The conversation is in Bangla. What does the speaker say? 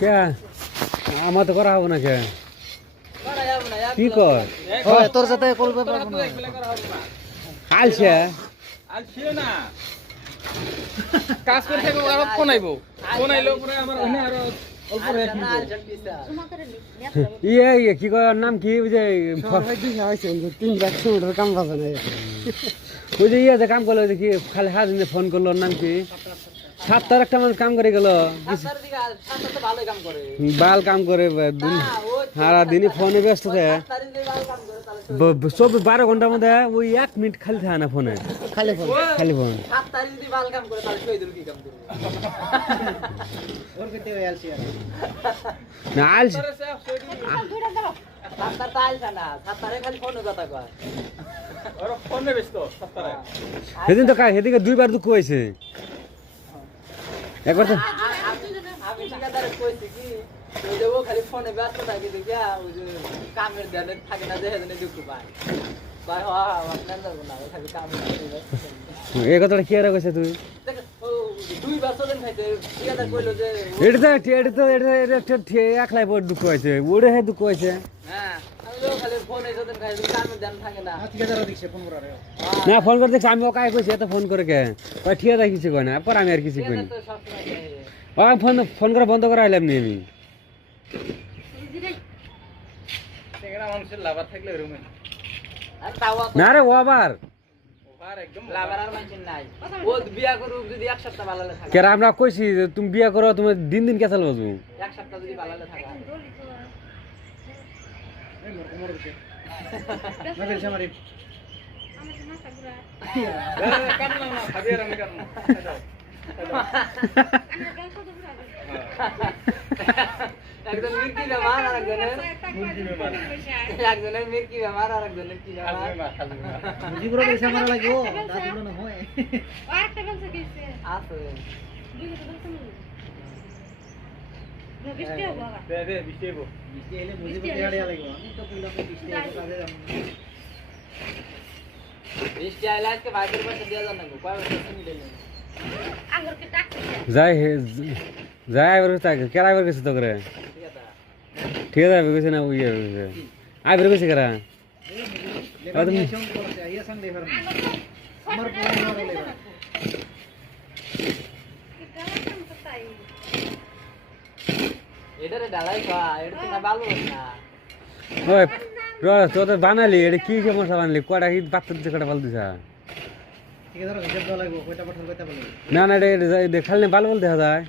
কে আমার তো করা হবে না কে কি কর তোর সাথে করবে আলছে না কাজ করে থাকবো আর ফোন আইবো ফোন আইলো পরে আমার ওখানে আর অল্প রেস্ট নিব ইয়ে কি কয় নাম কি ওই যে তিন মিনিটের কাম পাবে না ওই যে ইয়ে কাম করলো ওই যে কি খালি হাত ফোন করলো নাম কি 7টার একটা মানুষ কাম করে গেল বাল কাম করে সারা দিনই ফোনে ব্যস্ত থাকে 12 ঘন্টার মধ্যে ওই 1 মিনিট খালি থাকে না ফোনে খালি ফোন না আলছে সেদিন তো সেদিকে 2বার দুঃখ হয়েছে একবার তো আমি ঠিকাদারে কইছি কি ওই যে ও খালি ফোনে ব্যস্ত থাকে দেখিয়া ওই যে কামের ধ্যানে থাকে না যে হেদিনে দুঃখ পায় ভাই আপনার লাগবো না খালি কামের এই কথাটা কি আর কইছে তুই দুইবার চলেন খাইতে ঠিকাদার কইলো যে একলাই পর দুঃখ হয়েছে ওরে হে দুঃখ হয়েছে হ্যাঁ আমি তো খালি ফোনে চলেন খাই কামের ধ্যান থাকে না ঠিকাদার দেখছে ফোন করে না ফোন করে দেখছি আমি কাই কইছি এত ফোন করে কে ঠিক আছে কিছু কই না পর আমি আর কিছু কই না তো সবসময় ফোন করে বন্ধ করে আইলাম নি আমি সেগরা মানুষের লাভার থাকলে রুমে আর তাও না রে ও আবার ওভার একদম লাভার আর মানুষ নাই ও বিয়া করুক যদি এক সপ্তাহ ভালো থাকে কেরা আমরা কইছি যে তুমি বিয়া করো তুমি দিন দিন কেসাল বাজু এক সপ্তাহ যদি ভালো থাকে কাটলাম না ভাবিয়ার আমি কাটলাম একজন মির্কি বেমার আর একজনের মির্কি বেমার আর একজনের কি বেমার মুজিবুর পয়সা মারা লাগবো দাদুলো না হয় আরেকটা বলছে কিছে আছে দুইটা বলছে বৃষ্টি হবে বাবা দে বৃষ্টি হইব বৃষ্টি এলে মুজিবুর দেয়া লাগবো আমি তো কইলাম বৃষ্টি এলে কাজে যাব বৃষ্টি আইলে আজকে বাইকের পয়সা দেওয়া যাবে না কয় বছর মিলে নেই আঙ্গুরকে ডাকছে যাই যাই এবার কেরা এবার গেছে তো করে ঠিক আছে এবার গেছে না ওই আইবার গেছে কেরা তুমি শোন করতে আইয়া সন দেবার আমার পুরো মারা লেবা এটারে ডালাই খা এটা তো না ভালো না ওই তোদের বানালি এটা কি সমস্যা বানালি কটা কি বাচ্চা দিচ্ছে কটা ভালো দিছা ঠিকাদার হিসাব দেওয়া লাগবো কয়টা পাঠার কয়টা বলবো না না এটা খালি ভালো বল দেখা যায়